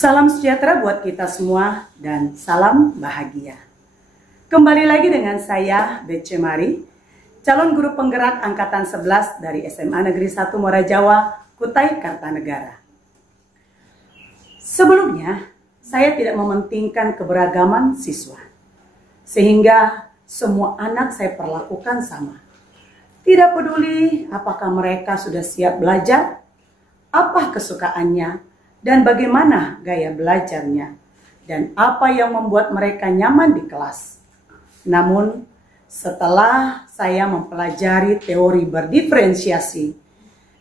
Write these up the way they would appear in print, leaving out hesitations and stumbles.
Salam sejahtera buat kita semua dan salam bahagia. Kembali lagi dengan saya, Bece Mari, calon guru penggerak Angkatan 11 dari SMA Negeri 1 Muara Jawa, Kutai Kartanegara. Sebelumnya, saya tidak mementingkan keberagaman siswa, sehingga semua anak saya perlakukan sama. Tidak peduli apakah mereka sudah siap belajar, apa kesukaannya, dan bagaimana gaya belajarnya, dan apa yang membuat mereka nyaman di kelas. Namun, setelah saya mempelajari teori berdiferensiasi,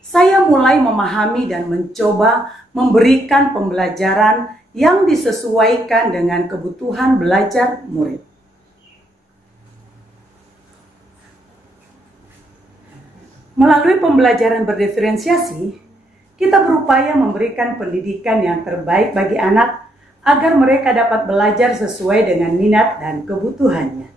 saya mulai memahami dan mencoba memberikan pembelajaran yang disesuaikan dengan kebutuhan belajar murid. Melalui pembelajaran berdiferensiasi, kita berupaya memberikan pendidikan yang terbaik bagi anak agar mereka dapat belajar sesuai dengan minat dan kebutuhannya.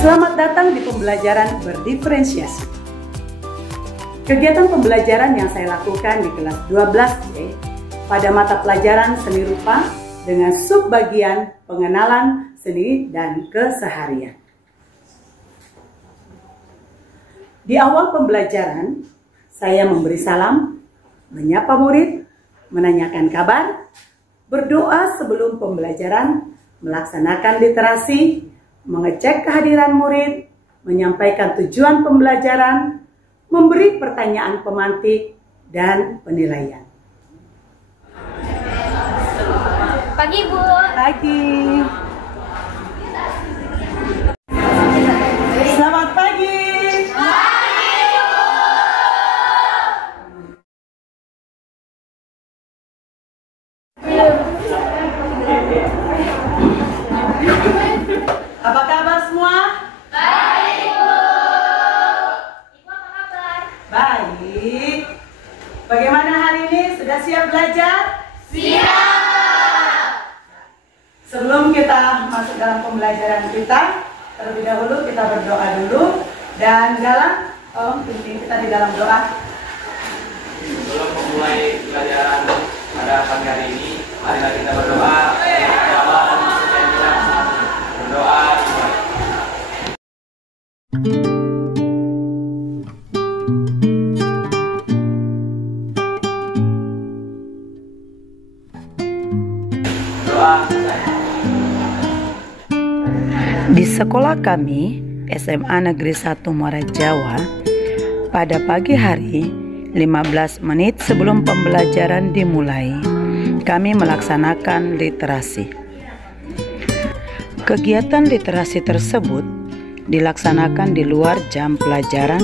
Selamat datang di pembelajaran berdiferensiasi. Kegiatan pembelajaran yang saya lakukan di kelas 12C pada mata pelajaran seni rupa dengan subbagian pengenalan seni dan keseharian. Di awal pembelajaran, saya memberi salam, menyapa murid, menanyakan kabar, berdoa sebelum pembelajaran, melaksanakan literasi, mengecek kehadiran murid, menyampaikan tujuan pembelajaran, memberi pertanyaan pemantik, dan penilaian. Pagi, Bu. Pagi. Selamat pagi. Apa kabar semua? Baik, Bu. Ibu apa kabar? Baik. Bagaimana hari ini? Sudah siap belajar? Siap. Sebelum kita masuk dalam pembelajaran kita, terlebih dahulu kita berdoa dulu. Dan Galang, pimpin kita di dalam doa. Sebelum memulai pelajaran pada pagi hari ini, marilah kita berdoa. Berdoa semua. Di sekolah kami, SMA Negeri 1 Muara Jawa, pada pagi hari 15 menit sebelum pembelajaran dimulai, kami melaksanakan literasi. Kegiatan literasi tersebut dilaksanakan di luar jam pelajaran,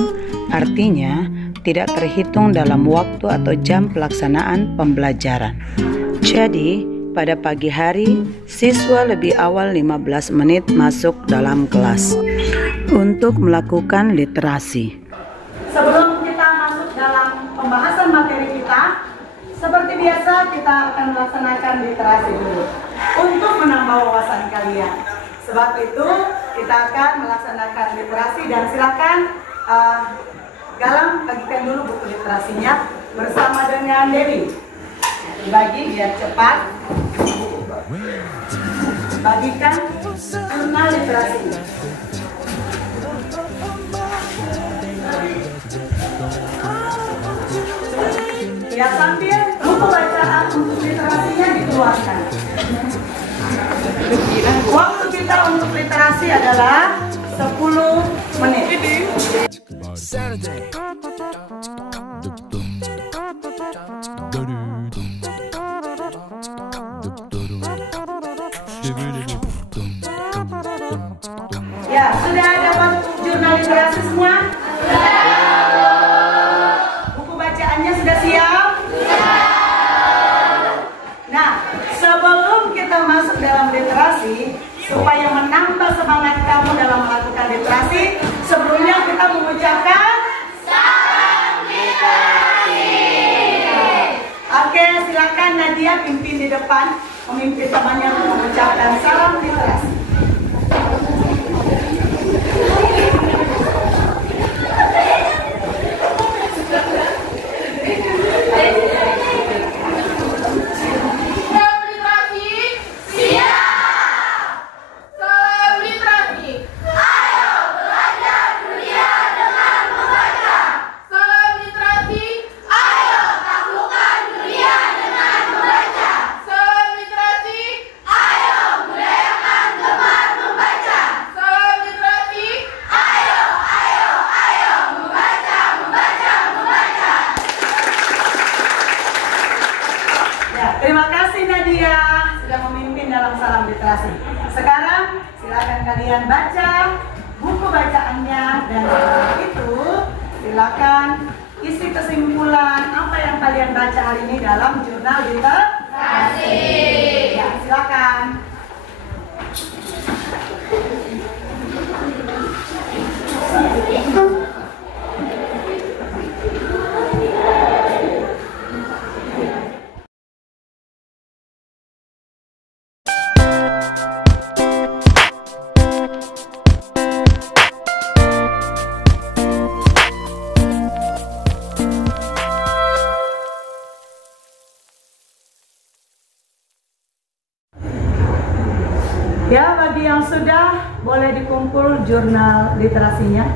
artinya tidak terhitung dalam waktu atau jam pelaksanaan pembelajaran. Jadi, pada pagi hari, siswa lebih awal 15 menit masuk dalam kelas untuk melakukan literasi. Sebelum kita masuk dalam pembahasan materi kita, seperti biasa kita akan melaksanakan literasi dulu untuk menambah wawasan kalian. Sebab itu kita akan melaksanakan literasi dan silakan Galang bagikan dulu buku literasinya bersama dengan Dewi. Dibagi biar cepat. Bagikan jurnal literasi. Ya, sambil buku bacaan untuk literasinya dikeluarkan. Waktu kita untuk literasi adalah 10 menit. Ya, sudah dapat jurnal literasi semua? depan memimpin temannya untuk mengucapkan salam literasi. Terima kasih Nadia sudah memimpin dalam salam literasi. Sekarang silakan kalian baca buku bacaannya dan setelah itu silakan isi kesimpulan apa yang kalian baca hari ini dalam jurnal literasi. Ya, silakan. Ya, bagi yang sudah boleh dikumpul jurnal literasinya.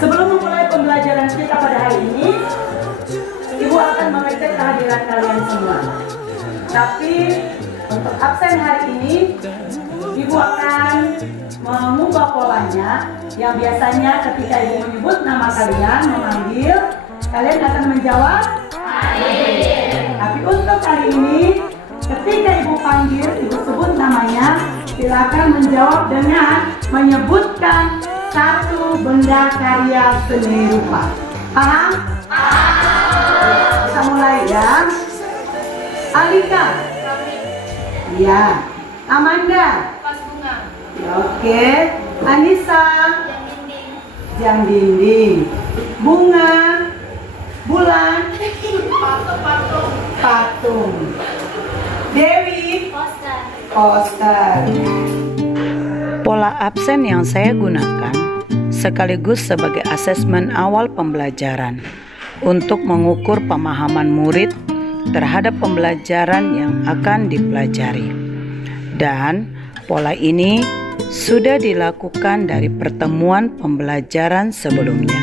Sebelum memulai pembelajaran kita pada hari ini, Ibu akan mengecek kehadiran kalian semua. Tapi untuk absen hari ini, Ibu akan mengubah polanya. Yang biasanya ketika Ibu menyebut nama kalian, memanggil, kalian akan menjawab hadir. Tapi untuk kali ini, ketika Ibu panggil, Ibu sebut namanya, silakan menjawab dengan menyebutkan satu benda karya seni rupa. Paham? Kita mulai ya. Alika. Ya. Amanda. Oke. Anissa. Jam dinding. Bunga. Bulan. Patung. Dewi. Poster. Pola absen yang saya gunakan sekaligus sebagai asesmen awal pembelajaran untuk mengukur pemahaman murid terhadap pembelajaran yang akan dipelajari. Dan pola ini sudah dilakukan dari pertemuan pembelajaran sebelumnya.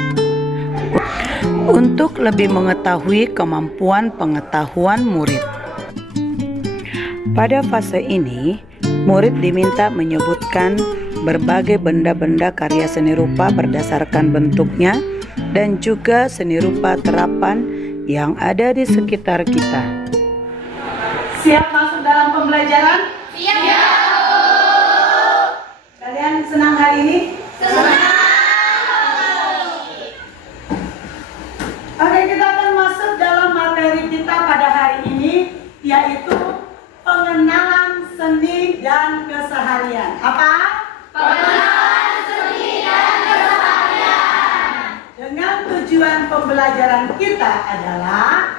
Untuk lebih mengetahui kemampuan pengetahuan murid. Pada fase ini, murid diminta menyebutkan berbagai benda-benda karya seni rupa berdasarkan bentuknya dan juga seni rupa terapan yang ada di sekitar kita. Siap masuk dalam pembelajaran? Siap. Kalian senang hari ini? Senang. Oke, kita akan masuk dalam materi kita pada hari ini, yaitu pengenalan seni dan keseharian. Apa? Pengenalan seni dan keseharian. Dengan tujuan pembelajaran kita adalah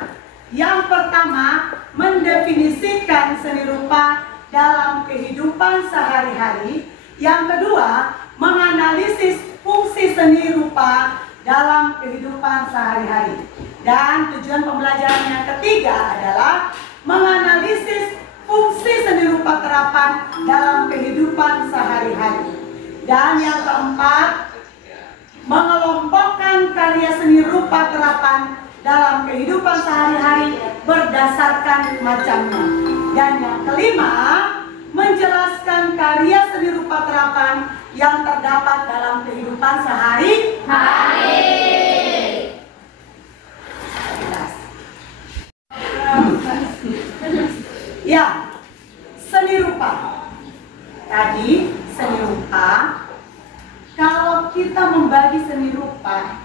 yang pertama, mendefinisikan seni rupa dalam kehidupan sehari-hari. Yang kedua, menganalisis fungsi seni rupa dalam kehidupan sehari-hari. Dan tujuan pembelajaran yang ketiga adalah menganalisis fungsi seni rupa terapan dalam kehidupan sehari-hari. Dan yang keempat, mengelompokkan karya seni rupa terapan dalam kehidupan sehari-hari berdasarkan macamnya. Dan yang kelima, menjelaskan karya seni rupa terapan yang terdapat dalam kehidupan sehari-hari. Ya, seni rupa. Tadi seni rupa, kalau kita membagi seni rupa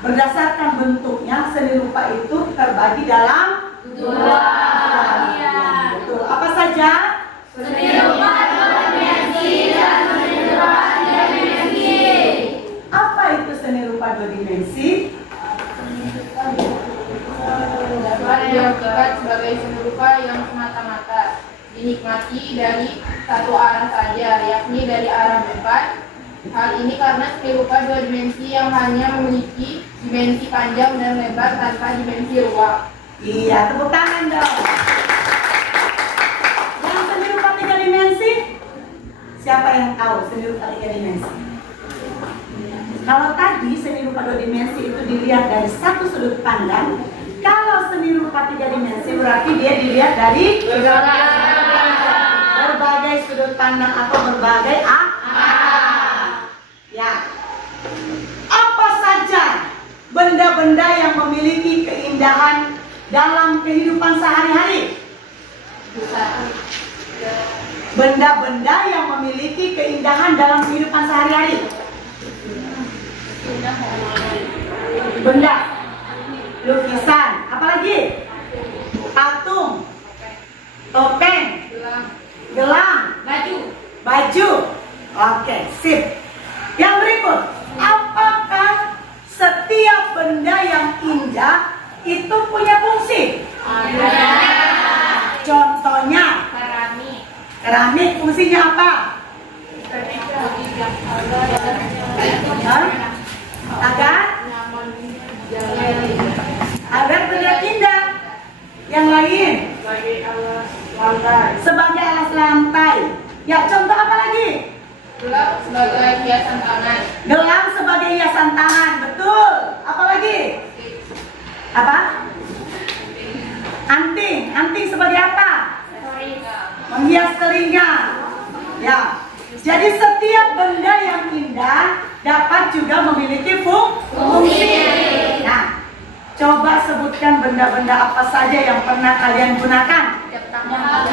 berdasarkan bentuknya, seni rupa itu terbagi dalam dua. Betul. Apa saja? Seni rupa dua dimensi dan seni rupa tiga dimensi. Apa itu seni rupa dua dimensi? Dapat diartikan sebagai seni rupa yang semata-mata dinikmati dari satu arah saja, yakni dari arah depan. Hal ini karena seni rupa dua dimensi yang hanya memiliki dimensi panjang dan lebar tanpa dimensi ruang. Iya, tepuk tangan dong. Yang seni rupa tiga dimensi, siapa yang tahu seni rupa tiga dimensi? Kalau tadi seni rupa dua dimensi itu dilihat dari satu sudut pandang, kalau seni rupa tiga dimensi berarti dia dilihat dari berbagai sudut pandang atau berbagai ya. Apa saja benda-benda yang memiliki keindahan dalam kehidupan sehari-hari? Benda-benda yang memiliki keindahan dalam kehidupan sehari-hari. Benda, lukisan, apalagi? Patung, topeng, gelang, baju. Oke, sip. Yang berikut, apakah setiap benda yang indah itu punya fungsi? Contohnya, keramik fungsinya apa? Agar terlihat indah. Yang lain? Sebagai alas lantai. Ya, contoh apa lagi? Gelang sebagai hiasan tangan. Gelang sebagai hiasan tangan, betul. Apa lagi? Apa? Anting. Anting sebagai apa? Menghias telinga. Ya. Jadi setiap benda yang indah dapat juga memiliki fungsi. Nah, coba sebutkan benda-benda apa saja yang pernah kalian gunakan. Jam tangan,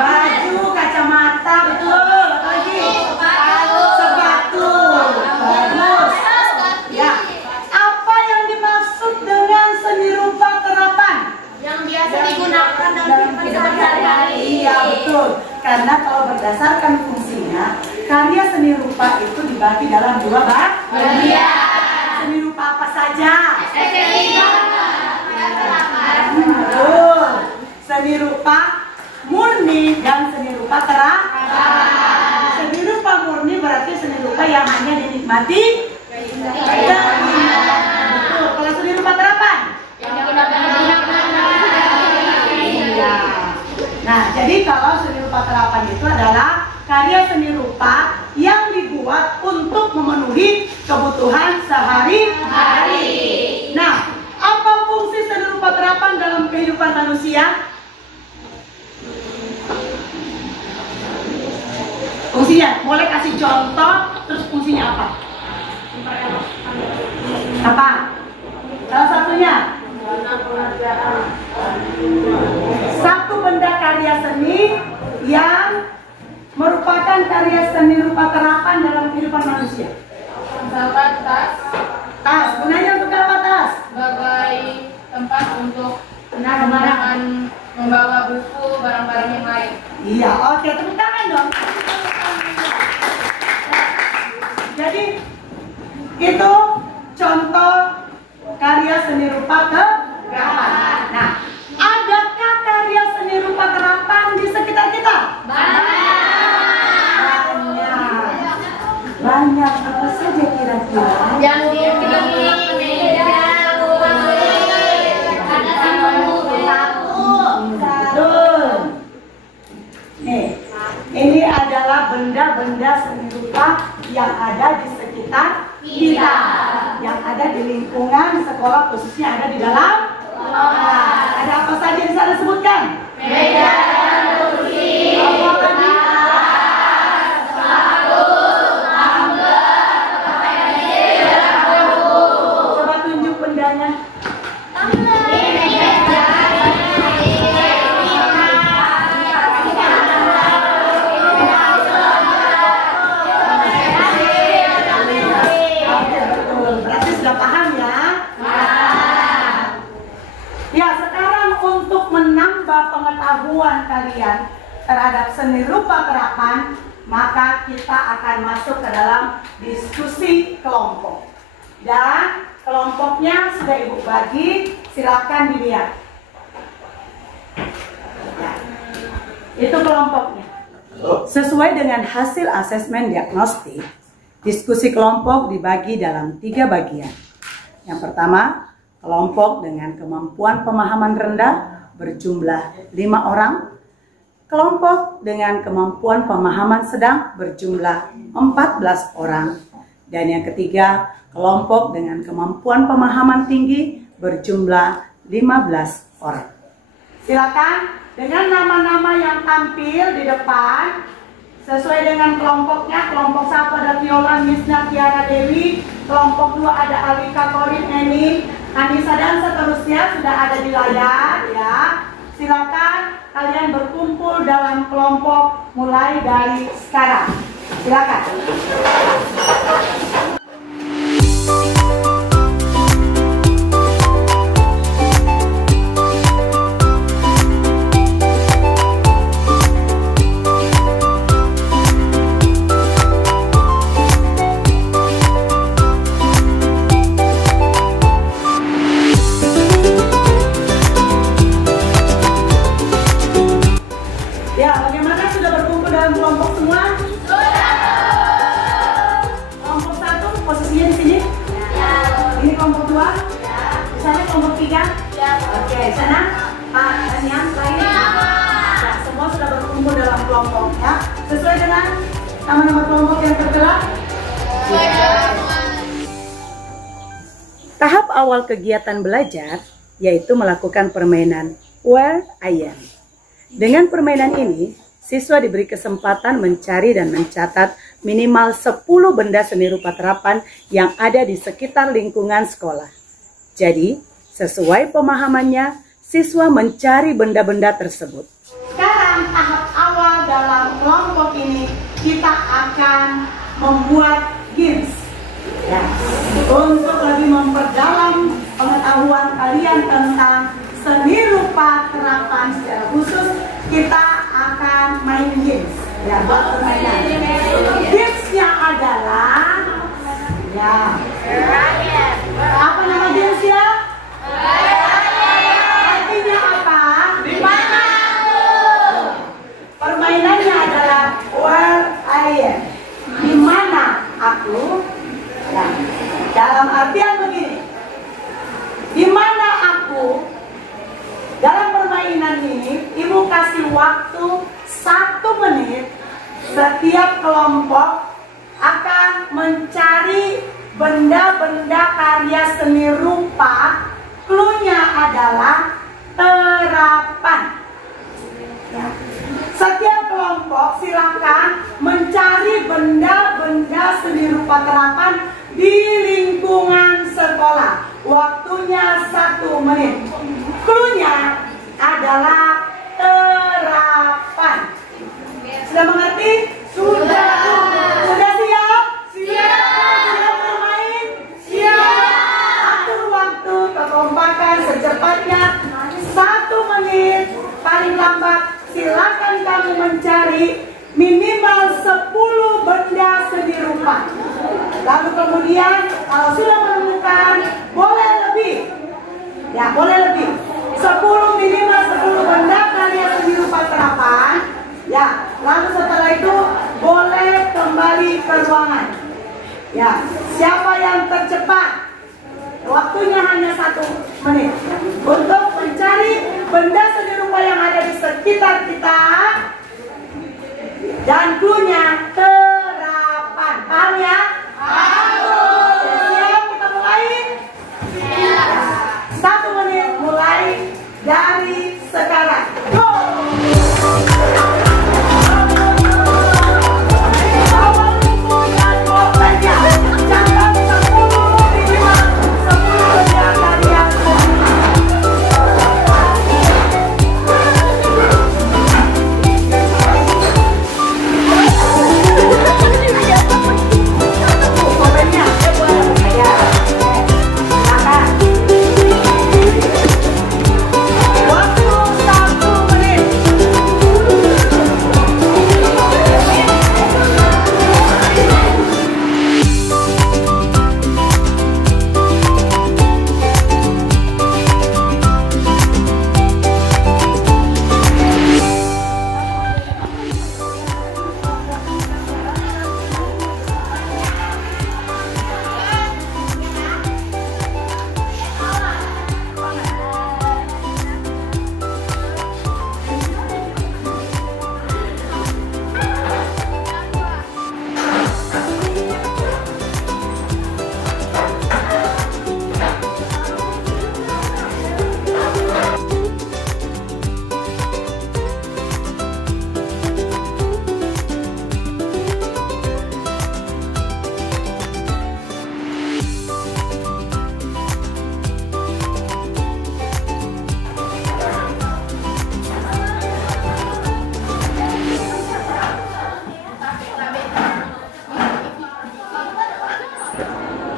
baju, kacamata, betul. Apa lagi? Sepatu. Bagus. Ya. Apa yang dimaksud dengan seni rupa terapan? Yang biasa digunakan dalam kehidupan sehari-hari. Iya, betul. Karena kalau berdasarkan fungsinya, karya seni rupa itu dibagi dalam dua bagian. Seni rupa apa saja? Betul. Seni rupa murni dan seni rupa terapan. Seni rupa murni berarti seni rupa yang hanya dinikmati. Betul. Kalau seni rupa terapan? Iya. Nah, jadi kalau seni rupa terapan itu adalah karya seni rupa yang dibuat untuk memenuhi kebutuhan sehari-hari. Nah, apa fungsi seni rupa terapan dalam kehidupan manusia? Fungsinya, boleh kasih contoh, terus fungsinya apa? Apa? Salah satunya? Satu benda karya seni yang merupakan karya seni rupa terapan dalam kehidupan manusia. Misalkan tas. Tas, gunanya untuk apa tas? Sebagai tempat untuk menahan membawa buku, barang-barang yang lain. Iya, oke, tepuk tangan dong. Jadi itu contoh karya seni rupa terapan. Nah, adakah karya seni rupa terapan di sekitar kita? Banyak. Apa saja kira-kira? Yang di adalah benda-benda seni rupa yang ada di sekitar kita, yang ada di lingkungan sekolah, khususnya ada di dalam. Ada apa saja yang saya sebutkan? Meja dan kursi, coba tunjuk bendanya. Berarti sudah paham ya? Ya, sekarang untuk menambah pengetahuan kalian terhadap seni rupa terapan, maka kita akan masuk ke dalam diskusi kelompok. Dan kelompoknya sudah Ibu bagi, silakan dilihat. Ya, itu kelompoknya. Sesuai dengan hasil asesmen diagnostik, diskusi kelompok dibagi dalam 3 bagian. Yang pertama, kelompok dengan kemampuan pemahaman rendah berjumlah 5 orang. Kelompok dengan kemampuan pemahaman sedang berjumlah 14 orang. Dan yang ketiga, kelompok dengan kemampuan pemahaman tinggi berjumlah 15 orang. Silakan dengan nama-nama yang tampil di depan sesuai dengan kelompoknya. Kelompok 1 ada Viola, Misna, Tiara Dewi. Kelompok 2 ada Alika, Korin, Eni, Anissa dan seterusnya sudah ada di layar ya. Silakan kalian berkumpul dalam kelompok mulai dari sekarang. Silakan. Oke, sana Pak dan yang lain. Ya, semua sudah berkumpul dalam kelompoknya sesuai dengan nama-nama kelompok yang tertera. Tahap awal kegiatan belajar yaitu melakukan permainan Where I Am. Dengan permainan ini, siswa diberi kesempatan mencari dan mencatat minimal 10 benda seni rupa terapan yang ada di sekitar lingkungan sekolah. Jadi, sesuai pemahamannya, siswa mencari benda-benda tersebut. Sekarang tahap awal dalam kelompok ini, kita akan membuat games. Ya, untuk lebih memperdalam pengetahuan kalian tentang seni rupa terapan secara khusus, kita akan main games. Ya, buat permainan. Gamesnya adalah, ya, apa nama gamesnya? Artinya apa? Di mana aku? Permainannya adalah Where I Am. Di mana aku? Ya. Dalam artian begini. Di mana aku? Dalam permainan ini, Ibu kasih waktu 1 menit. Setiap kelompok akan mencari benda-benda karya seni rupa. Cluenya adalah terapan. Ya. Setiap kelompok silakan mencari benda-benda seni rupa terapan di lingkungan sekolah. Waktunya 1 menit. Cluenya adalah terapan. Sudah mengerti? Sudah. Sudah siap? Siap. Siap bermain? Siap. Atur waktu kekompakan secepatnya 1 menit. Paling lambat silakan kamu mencari minimal 10 benda seni rupa. Lalu kemudian kalau sudah menemukan, boleh lebih. Ya, boleh lebih. 10 minimal 10 benda karya seni rupa terapan. Ya, lalu setelah itu boleh kembali ke ruangan. Ya, siapa yang tercepat? Waktunya hanya 1 menit untuk mencari benda seni rupa yang ada di sekitar kita. Dan cluenya terapan. Paham ya? Siap, kita mulai? 1 menit mulai dari sekarang. Go!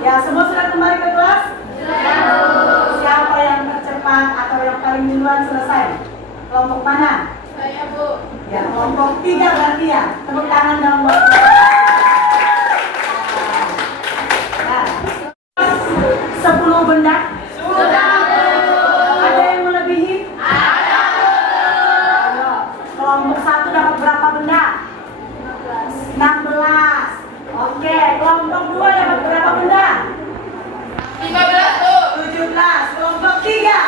Ya, semua sudah kembali ke kelas? Siapa yang tercepat atau yang paling duluan selesai? Kelompok mana? Saya, Bu. Ya, kelompok 3 berarti ya. Tepuk tangan dong buat. Nah, 10 benda. Ada yang melebihi? Ayo, kelompok 1 dapat berapa benda? 16. Oke, kelompok 2 dapat berapa benda? 15, Bu. 17. Kelompok 3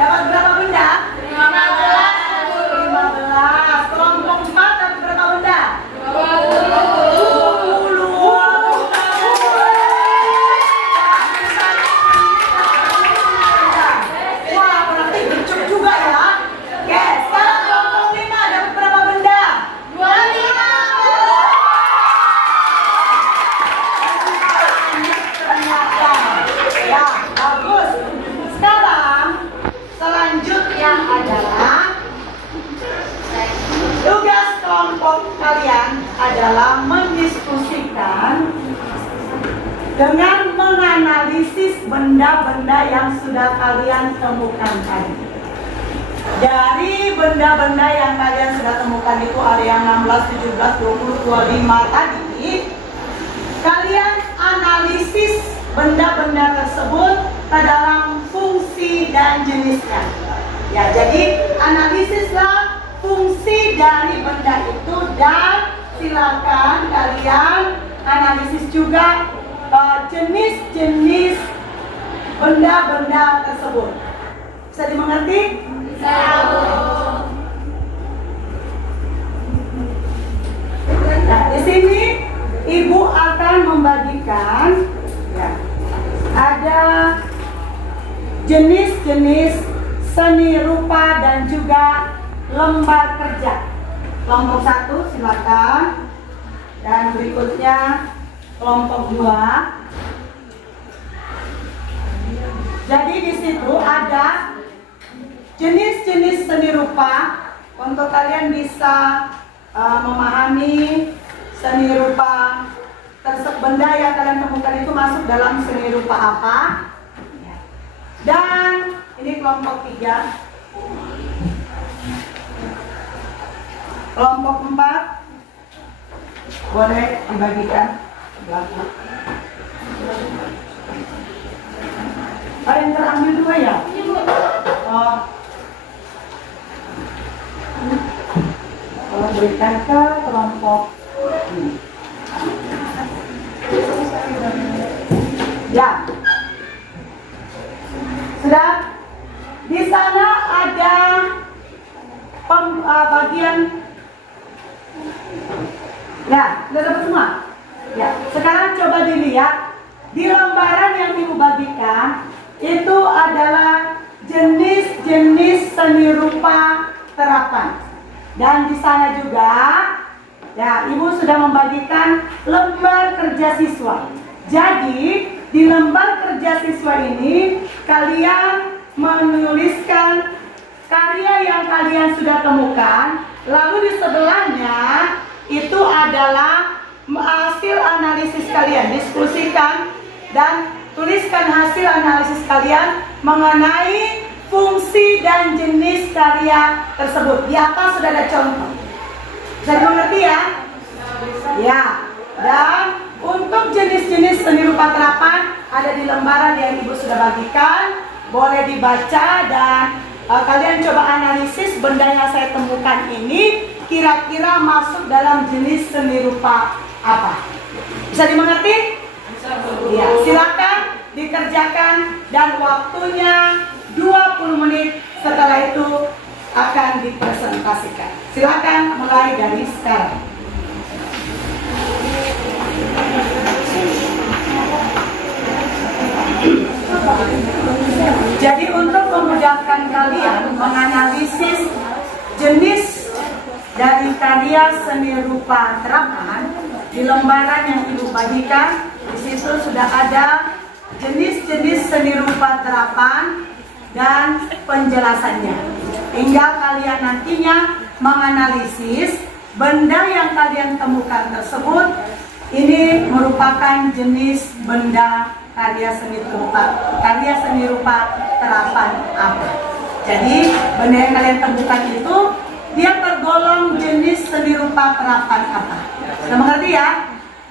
dapat berapa benda? 15, Bu. 15. Kelompok 4 dapat berapa benda? 20. 20. Wah, berarti gercep juga ya. Oke, sekarang kelompok 5 dapat berapa benda? 25. Ternyata. Ya, bagus. Sekarang selanjutnya adalah tugas kelompok kalian adalah mendiskusikan dengan menganalisis benda-benda yang sudah kalian temukan tadi. Dari benda-benda yang kalian sudah temukan itu area 16, 17, 20, 25 tadi, kalian analisis benda-benda tersebut ke dalam fungsi dan jenisnya. Ya, jadi analisislah fungsi dari benda itu dan silakan kalian analisis juga jenis-jenis benda-benda tersebut. Bisa dimengerti? Nah, di sini Ibu akan membagikan ya, ada jenis-jenis seni rupa dan juga lembar kerja. Kelompok 1 silakan. Dan berikutnya kelompok 2. Jadi di situ ada jenis-jenis seni rupa untuk kalian bisa memahami seni rupa tersebut, benda yang kalian temukan itu masuk dalam seni rupa apa. Dan ini kelompok 3. Kelompok 4 boleh dibagikan ke belakang. Ada yang terambil 2 ya? Oh. Kalau berikan ke kelompok ini. Ya. Sudah? Di sana ada bagian Ya, sudah dapat semua? Ya, sekarang coba dilihat di lembaran yang Ibu bagikan itu adalah jenis-jenis seni rupa terapan. Dan di sana juga ya, Ibu sudah membagikan lembar kerja siswa. Jadi di lembar kerja siswa ini kalian menuliskan karya yang kalian sudah temukan. Lalu di sebelahnya itu adalah hasil analisis kalian. Diskusikan dan tuliskan hasil analisis kalian mengenai fungsi dan jenis karya tersebut. Di atas sudah ada contoh. Bisa dimengerti ya? Ya. Dan untuk jenis-jenis seni rupa terapan ada di lembaran yang Ibu sudah bagikan. Boleh dibaca dan kalian coba analisis benda yang saya temukan ini kira-kira masuk dalam jenis seni rupa apa. Bisa dimengerti? Ya, silakan dikerjakan dan waktunya 20 menit, setelah itu akan dipresentasikan. Silakan mulai dari sekarang. Jadi untuk memudahkan kalian menganalisis jenis dari karya seni rupa terapan di lembaran yang Ibu bagikan, di situ sudah ada jenis-jenis seni rupa terapan dan penjelasannya. Tinggal kalian nantinya menganalisis benda yang kalian temukan tersebut ini merupakan jenis benda karya seni rupa terapan apa. Jadi benda yang kalian temukan itu dia tergolong jenis seni rupa terapan apa. Sudah mengerti ya?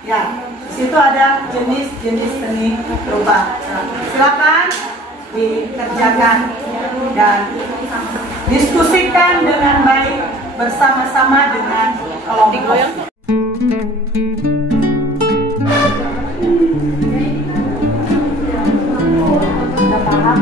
Ya, di situ ada jenis-jenis seni rupa terapan. Silakan dikerjakan dan diskusikan dengan baik bersama-sama dengan kelompok. Sudah paham?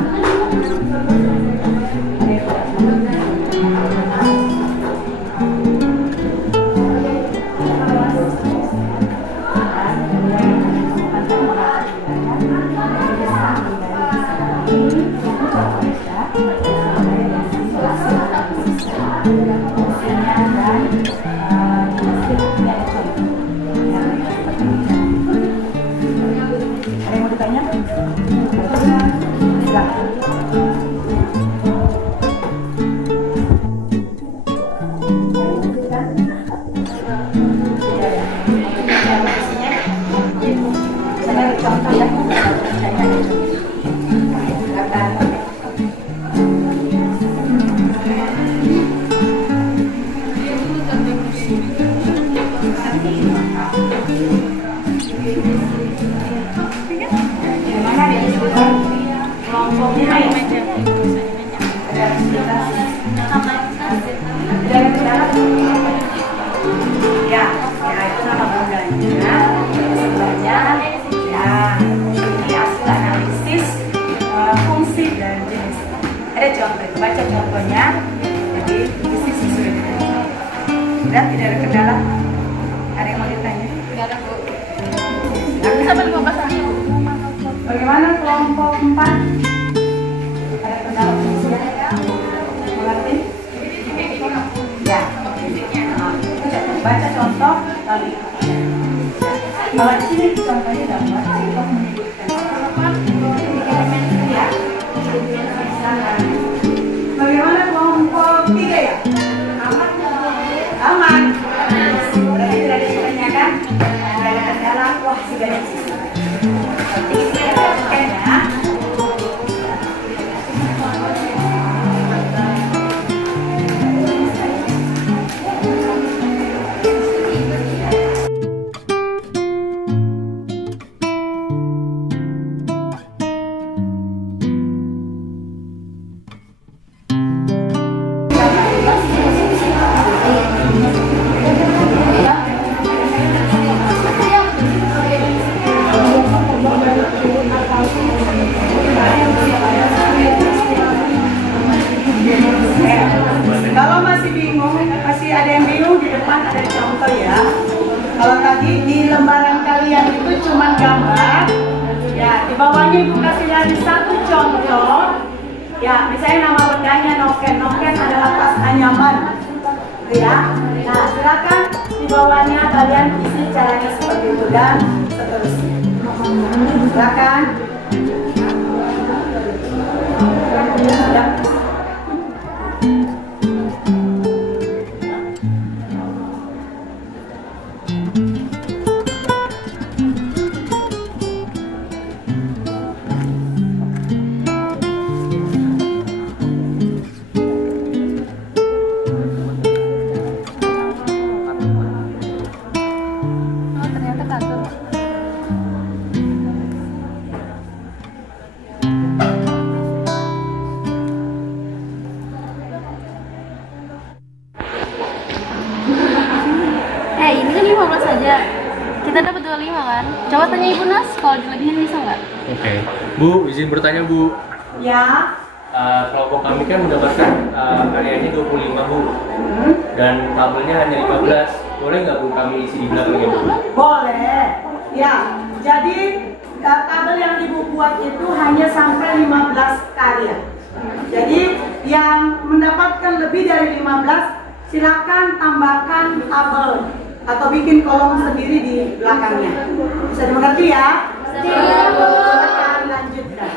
Baca contohnya, jadi isi sesuai dengan dan tidak ada kendala. Ada yang mau ditanya? Tidak ada, Bu. Sampai 15 hari. Bagaimana kelompok 4? Ada kendala ya? Mengerti? Ya. Baca contoh lalu. Kalau di sini contohnya dapat contoh menyebutkan ya. Bagaimana kelompok 3 ya? Aman? Aman. Berarti tidak ada ditanyakan? Tidak ada kendala. Wah, sudah ada sisi. Oke ya. tadi di lembaran kalian itu cuma gambar. Ya, di bawahnya Ibu kasih lihat satu contoh. Ya, misalnya nama bendanya noken. Noken adalah tas anyaman. Ya. Nah, silakan di bawahnya kalian isi caranya seperti itu dan seterusnya. Silakan. Ya. Ini kan 15 saja. Kita dapat 25 kan? Coba tanya Ibu Nas, kalau dilebihin bisa nggak? Oke. Bu, izin bertanya Bu. Ya. Kelompok kami kan mendapatkan karyanya 25 Bu. Dan tabelnya hanya 15. Boleh nggak Bu kami isi di belakangnya Bu? Boleh. Ya. Jadi tabel yang Ibu buat itu hanya sampai 15 karya. Jadi yang mendapatkan lebih dari 15 silakan tambahkan tabel atau bikin kolom sendiri di belakangnya. Bisa dimengerti ya? Silakan lanjutkan.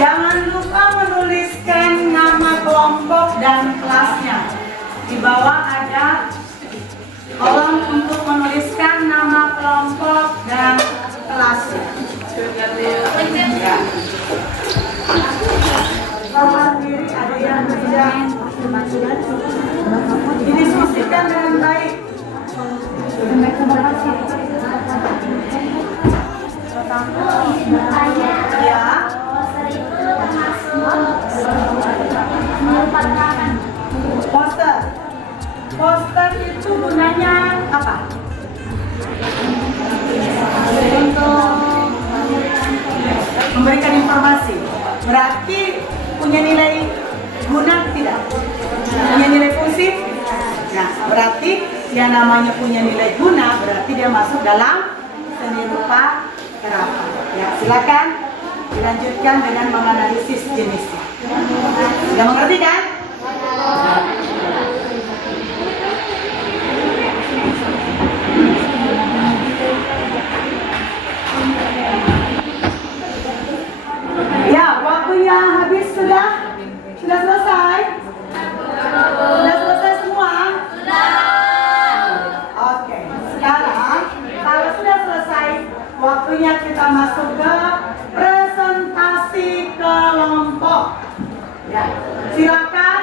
Jangan lupa menuliskan nama kelompok dan kelasnya. Di bawah ada kolom untuk menuliskan nama kelompok dan kelasnya. Ya. Bapak diri ada yang tidak didiskusikan dengan baik. Ya. Poster. Poster itu gunanya apa? Untuk memberikan informasi. Berarti punya nilai guna tidak? Punya nilai fungsi? Nah, berarti yang namanya punya nilai guna berarti dia masuk dalam seni rupa terapan. Ya, silakan dilanjutkan dengan menganalisis jenisnya. Sudah mengerti kan? Ya, waktunya habis sudah? Sudah selesai? Sudah selesai semua? Oke, sekarang kalau sudah selesai, waktunya kita masuk ke presentasi kelompok. Ya, silakan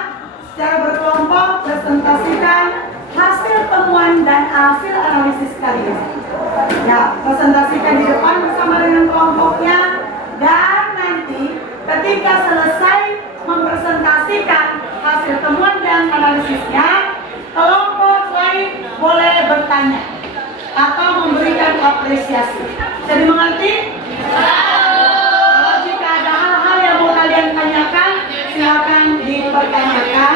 secara berkelompok presentasikan hasil temuan dan hasil analisis kalian. Ya, presentasikan di depan bersama dengan kelompoknya dan nanti ketika selesai mempresentasikan hasil temuan dan analisisnya, kelompok lain boleh bertanya atau memberikan apresiasi. Jadi mengerti? Kalau jika ada hal-hal yang mau kalian tanyakan, silakan dipertanyakan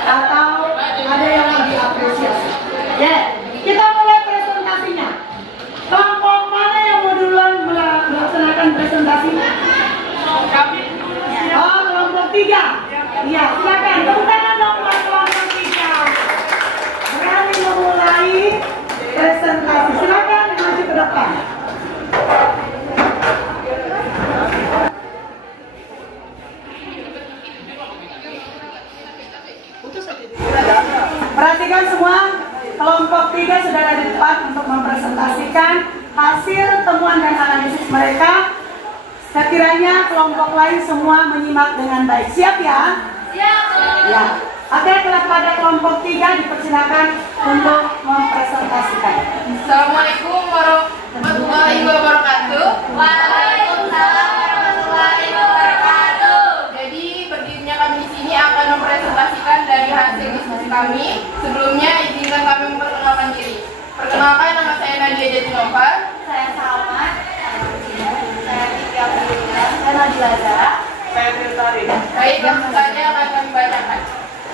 atau ada yang mau diapresiasi. Ya, kita mulai presentasinya. Kelompok mana yang mau duluan melaksanakan presentasinya? Oh, kelompok 3. Iya, silakan. Tepuk tangan dong buat kelompok 3. Berani memulai presentasi. Silakan maju ke depan. Perhatikan semua, kelompok 3 sudah ada di depan untuk mempresentasikan hasil temuan dan analisis mereka Sekiranya kelompok lain semua menyimak dengan baik. Siap ya? Siap. Ya. Oke, kepada kelompok 3 dipersilakan untuk mempresentasikan. Assalamualaikum warahmatullahi wabarakatuh. Waalaikumsalam warahmatullahi wabarakatuh. Jadi berdirinya kami di sini akan mempresentasikan dari hasil diskusi kami. Sebelumnya izinkan kami memperkenalkan diri. Perkenalkan, nama saya Nadia Jatinova. Saya Salma. Saya Tika Purwila. Saya Najla Zara. Saya Tirtari. Baik, langsung saja akan kami bacakan.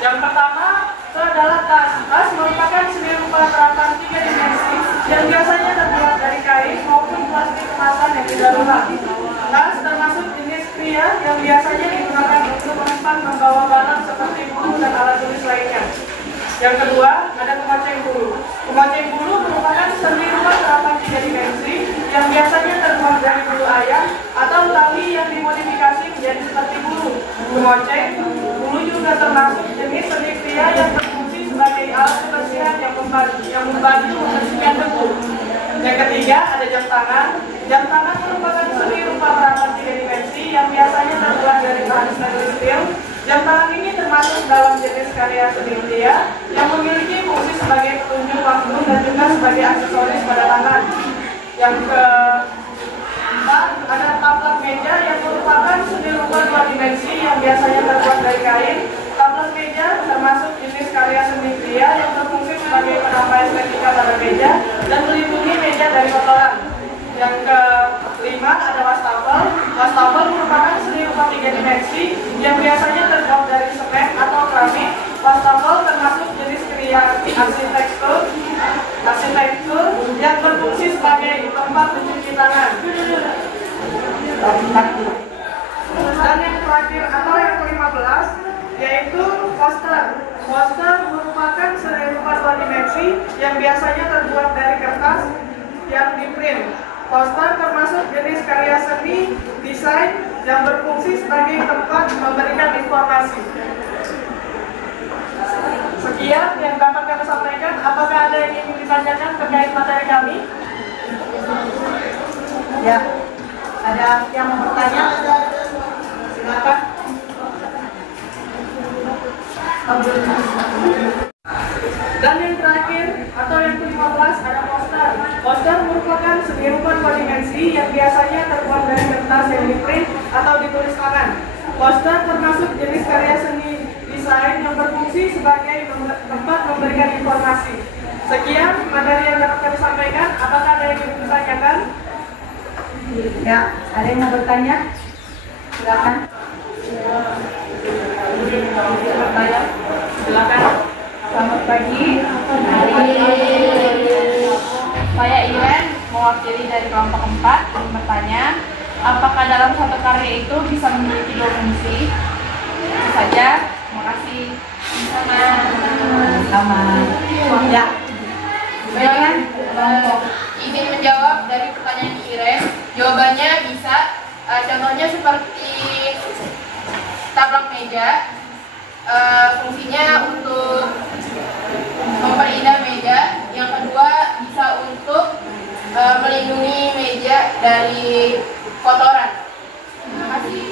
Yang pertama, itu adalah tas. Tas merupakan seni rupa terapan 3 dimensi yang biasanya terbuat dari kain maupun plastik kemasan yang tidak rusak. Tas termasuk jenis kria yang biasanya digunakan untuk menyimpan membawa barang seperti buku dan alat tulis lainnya. Yang kedua, ada kemoceng bulu. Kemoceng bulu merupakan seni rupa terapan 3 dimensi yang biasanya terbuat dari bulu ayam atau tali yang dimodifikasi menjadi seperti bulu. Kemoceng bulu juga termasuk jenis seni kria yang berfungsi sebagai alat kebersihan yang membantu membersihkan debu. Yang ketiga, ada jam tangan. Jam tangan merupakan seni rupa terapan 3 dimensi yang biasanya terbuat dari bahan stainless steel. Jam tangan ini termasuk dalam jenis karya seni kria yang memiliki fungsi sebagai petunjuk waktu dan juga sebagai aksesoris pada tangan. Yang keempat, ada taplak meja yang merupakan seni rupa 2 dimensi yang biasanya terbuat dari kain. Taplak meja termasuk jenis karya seni kria yang berfungsi sebagai penambah estetika pada meja dan melindungi meja dari kotoran. Yang kelima, ada wastafel. Wastafel merupakan seni rupa 3 dimensi yang biasanya terbuat dari semen atau keramik. Wastafel termasuk jenis kria arsitektur yang berfungsi sebagai tempat mencuci tangan. Dan yang terakhir atau yang ke-15 yaitu poster. Poster merupakan seni rupa 2 dimensi yang biasanya terbuat dari kertas yang di-print. Poster termasuk jenis karya seni desain yang berfungsi sebagai tempat memberikan informasi. Sekian yang dapat kami sampaikan. Apakah ada yang ingin ditanyakan terkait materi kami? Ya. Ada yang mau bertanya? Silakan. Dan yang terakhir atau yang ke-15 ada poster. Poster merupakan seni rupa 2 dimensi yang biasanya terbuat dari kertas yang di-print atau ditulis tangan. Poster termasuk jenis karya seni desain yang berfungsi sebagai tempat memberikan informasi. Sekian materi yang dapat kami sampaikan. Apakah ada yang ingin ditanyakan? Ya, ada yang mau bertanya? Silakan. Silakan. Selamat pagi. Saya Iren, mewakili dari kelompok 4, ingin bertanya, apakah dalam satu karya itu bisa memiliki 2 fungsi? Itu saja. Terima kasih. Sama. Ya. Baik, ingin menjawab dari pertanyaan Iren. Jawabannya bisa. Contohnya seperti taplak meja. Fungsinya untuk memperindah meja. Yang kedua bisa untuk melindungi meja dari kotoran. Terima kasih.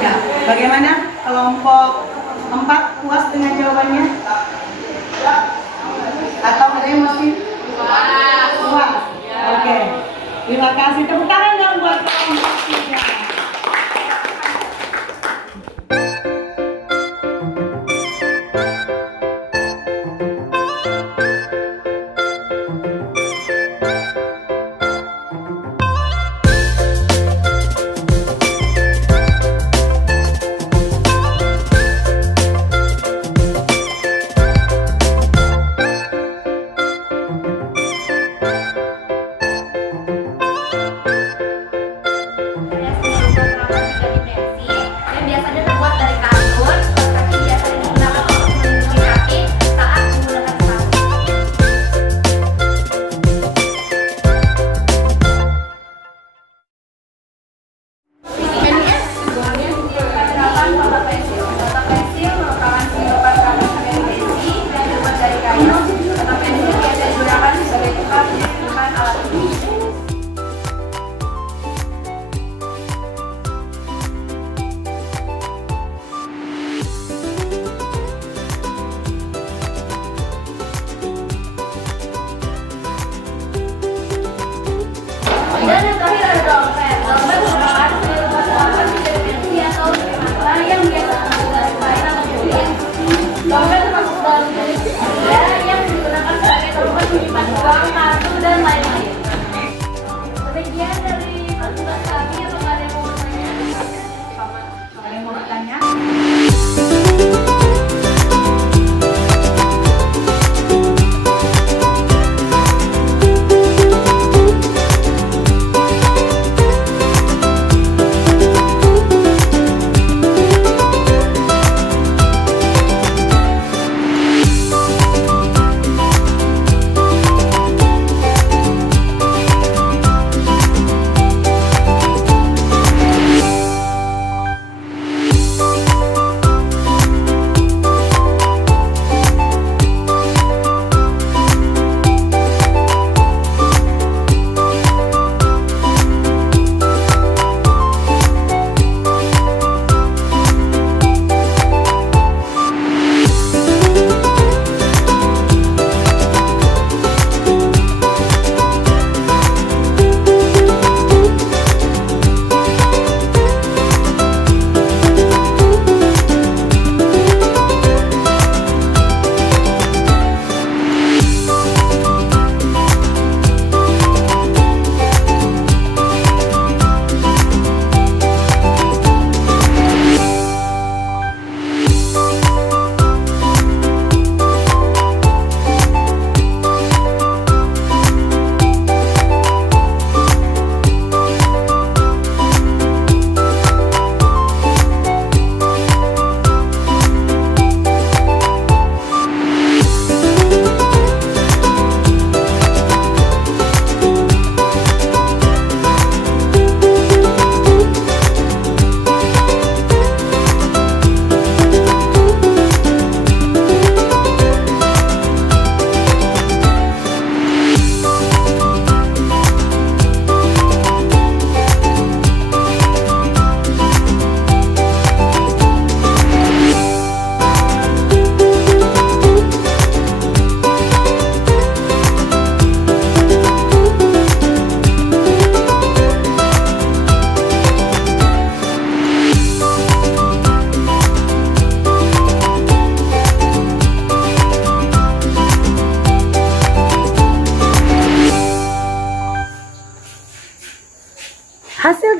Ya. Bagaimana kelompok 4 puas dengan jawabannya? Atau ada yang mesti? Puas. Oke. Terima kasih. Tepuk tangan dong buat kelompok 3.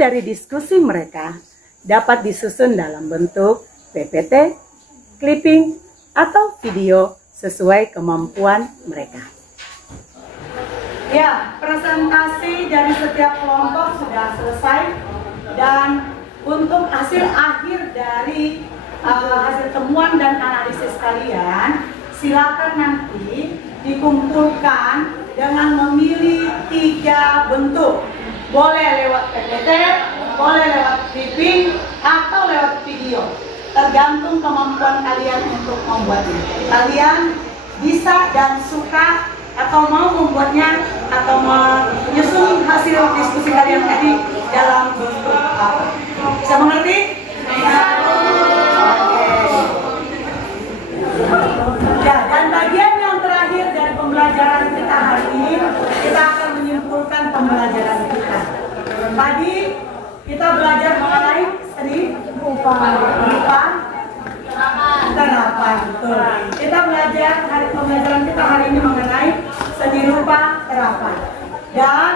dari diskusi mereka dapat disusun dalam bentuk PPT, clipping, atau video sesuai kemampuan mereka. Ya, presentasi dari setiap kelompok sudah selesai, dan untuk hasil akhir dari hasil temuan dan analisis kalian, silakan nanti dikumpulkan dengan memilih 3 bentuk. Boleh lewat PPT, boleh lewat clipping, atau lewat video. Tergantung kemampuan kalian untuk membuatnya. Kalian bisa dan suka atau mau membuatnya atau menyusun hasil diskusi kalian tadi dalam bentuk apa? Bisa mengerti? Ya, dan bagian yang terakhir dari pembelajaran kita hari ini, kita akan menyimpulkan pembelajaran kita. Tadi kita belajar mengenai seni rupa terapan. Betul. Kita belajar pembelajaran kita hari ini mengenai seni rupa terapan. Dan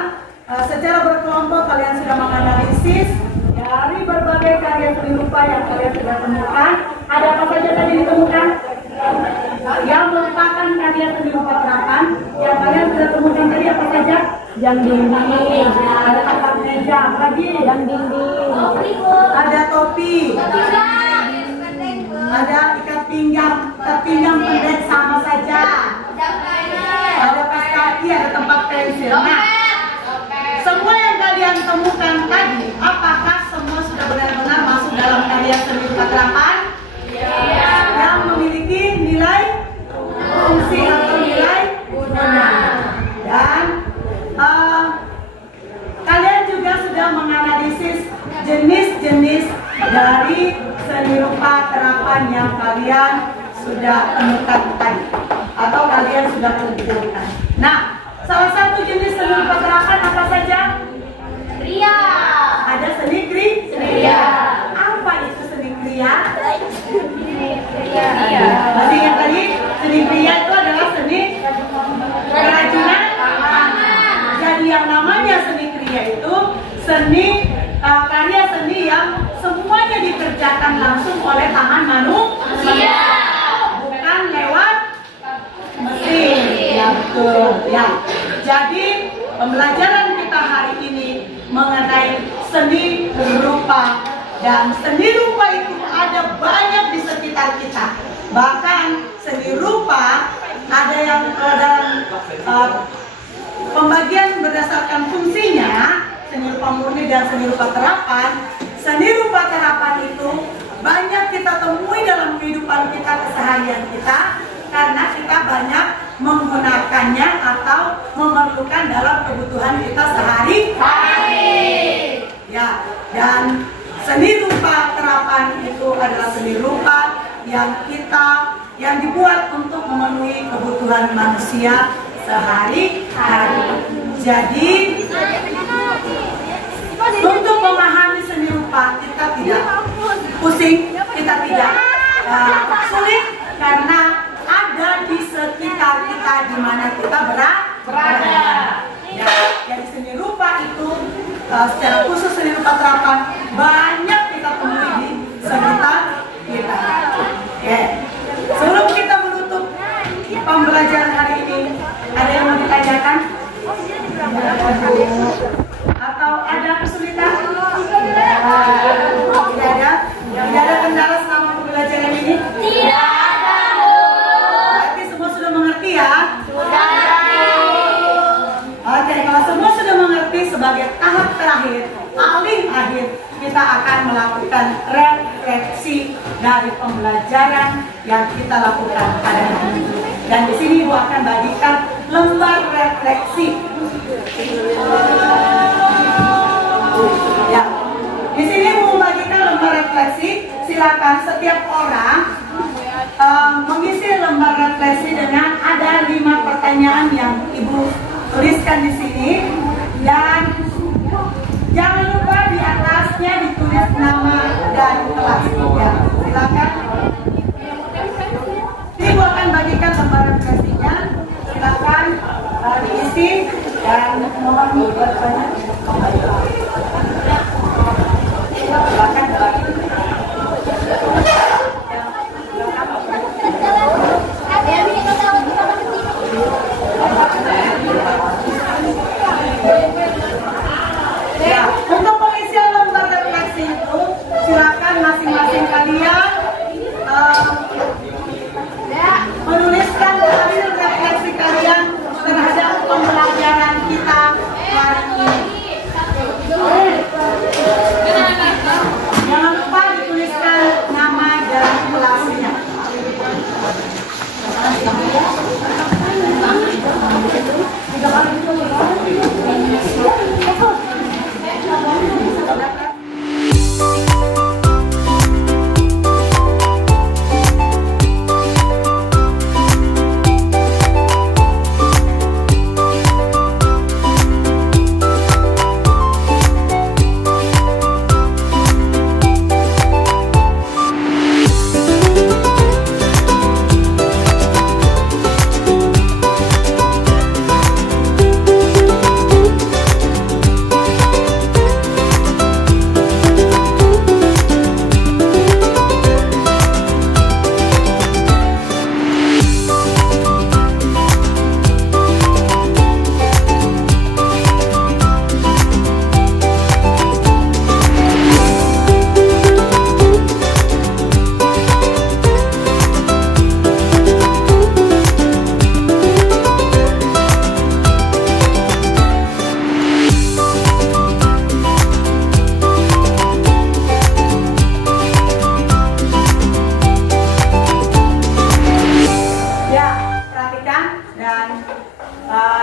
secara berkelompok kalian sudah menganalisis dari berbagai karya seni rupa yang kalian sudah temukan. Ada apa saja tadi ditemukan? Yang merupakan karya seni rupa terapan yang kalian sudah temukan tadi apa saja? Jam dinding, ada atap meja, lagi jam dinding, ada topi, ada ikat pinggang pendek sama saja, ada kaos kaki, ada tempat pensil. Nah, semua yang kalian temukan tadi, apakah semua sudah benar-benar masuk dalam karya seni rupa terapan? Yang memiliki nilai fungsi atau nilai guna. Dan kalian juga sudah menganalisis jenis-jenis dari seni rupa terapan yang kalian sudah temukan tadi atau kalian sudah kumpulkan. Nah, salah satu jenis seni rupa terapan apa saja? Kriya. Ada seni kriya. Apa itu seni kriya? Masih ingat tadi? Seni kriya itu adalah seni kerajinan tangan. Jadi yang namanya seni kriya itu seni karya seni yang semuanya dikerjakan langsung oleh tangan manusia, bukan lewat mesin. Ya, betul. Ya. Jadi pembelajaran kita hari ini mengenai seni rupa, dan seni rupa itu ada banyak di sekitar kita. Bahkan seni rupa ada yang dalam pembagian berdasarkan fungsinya, seni rupa murni dan seni rupa terapan. Seni rupa terapan itu banyak kita temui dalam kehidupan kita, keseharian kita, karena kita banyak menggunakannya atau memerlukan dalam kebutuhan kita sehari-hari. Ya, dan seni rupa terapan itu adalah seni rupa yang dibuat untuk memenuhi kebutuhan manusia sehari-hari. Jadi untuk memahami seni rupa kita tidak pusing, kita tidak sulit, karena ada di sekitar kita di mana kita berada. Ya, jadi seni rupa itu secara khusus seni rupa terapan banyak kita temui di sekitar kita. Oke. Sebelum kita menutup pembelajaran hari ini, ada yang mau ditanyakan? Atau ada kesulitan? Tidak ada? Tidak ada kendala selama pembelajaran ini? Tidak ada. Berarti semua sudah mengerti ya? Sudah. Oke, kalau semua sudah mengerti, sebagai tahap terakhir, paling akhir, kita akan melakukan refleksi dari pembelajaran yang kita lakukan pada hari ini. Dan di sini Ibu akan bagikan lembar refleksi. Ya, di sini Ibu membagikan lembar refleksi. Silakan setiap orang mengisi lembar refleksi dengan ada 5 pertanyaan yang Ibu tuliskan di sini, dan jangan lupa di atasnya ditulis nama dan kelas. Ya, silakan. Ibu akan bagikan lembar refleksinya. Silakan diisi dan mohon bertanya. kalian menuliskan hasil refleksi kalian terhadap pembelajaran kita hari ini. Jangan lupa dituliskan nama dan kelasnya.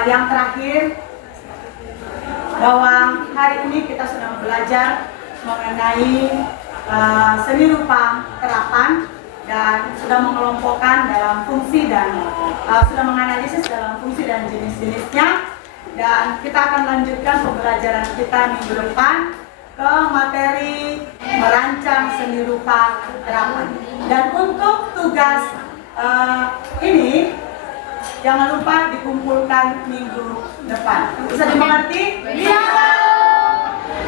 Yang terakhir, bahwa hari ini kita sedang belajar mengenai seni rupa terapan dan sudah mengelompokkan dalam fungsi dan sudah menganalisis dalam fungsi dan jenis-jenisnya, dan kita akan lanjutkan pembelajaran kita minggu depan ke materi merancang seni rupa terapan. Dan untuk tugas ini jangan lupa dikumpulkan minggu depan. Bisa dimengerti? Bisa.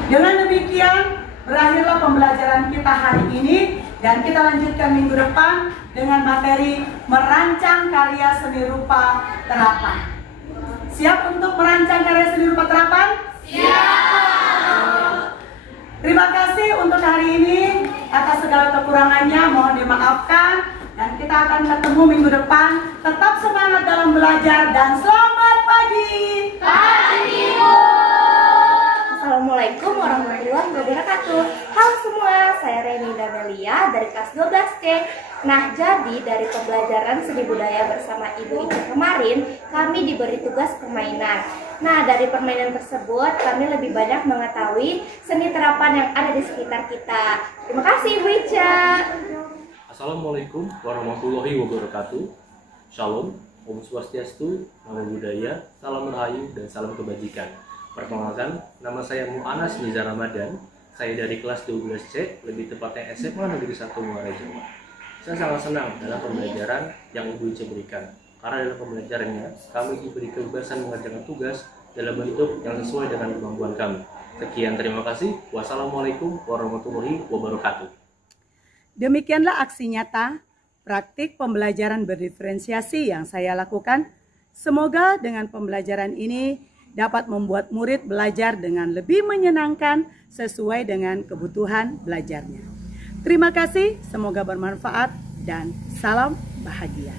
Dengan demikian, berakhirlah pembelajaran kita hari ini dan kita lanjutkan minggu depan dengan materi merancang karya seni rupa terapan. Siap untuk merancang karya seni rupa terapan? Siap. Terima kasih untuk hari ini. Atas segala kekurangannya mohon dimaafkan. Dan kita akan ketemu minggu depan. Tetap semangat dalam belajar dan selamat pagi. Pagi, Bu. Assalamualaikum warahmatullahi wabarakatuh. Halo semua, saya Reni Damelia dari kelas 12C. Nah, jadi dari pembelajaran seni budaya bersama Ibu Ica kemarin, kami diberi tugas permainan. Nah, dari permainan tersebut, kami lebih banyak mengetahui seni terapan yang ada di sekitar kita. Terima kasih, Ibu Ica. Assalamualaikum warahmatullahi wabarakatuh. Shalom, Om Swastiastu, Namo Buddhaya, Salam Rahayu, dan Salam Kebajikan. Perkenalkan, nama saya Mu'anas Nizar Ramadan. Saya dari kelas 12C, lebih tepatnya SMA Negeri 1 Muara Jawa. Saya sangat senang dalam pembelajaran yang Ibu Ica berikan. Karena dalam pembelajarannya, kami diberi kebebasan mengerjakan tugas dalam bentuk yang sesuai dengan kemampuan kami. Sekian, terima kasih. Wassalamualaikum warahmatullahi wabarakatuh. Demikianlah aksi nyata, praktik pembelajaran berdiferensiasi yang saya lakukan. Semoga dengan pembelajaran ini dapat membuat murid belajar dengan lebih menyenangkan sesuai dengan kebutuhan belajarnya. Terima kasih, semoga bermanfaat dan salam bahagia.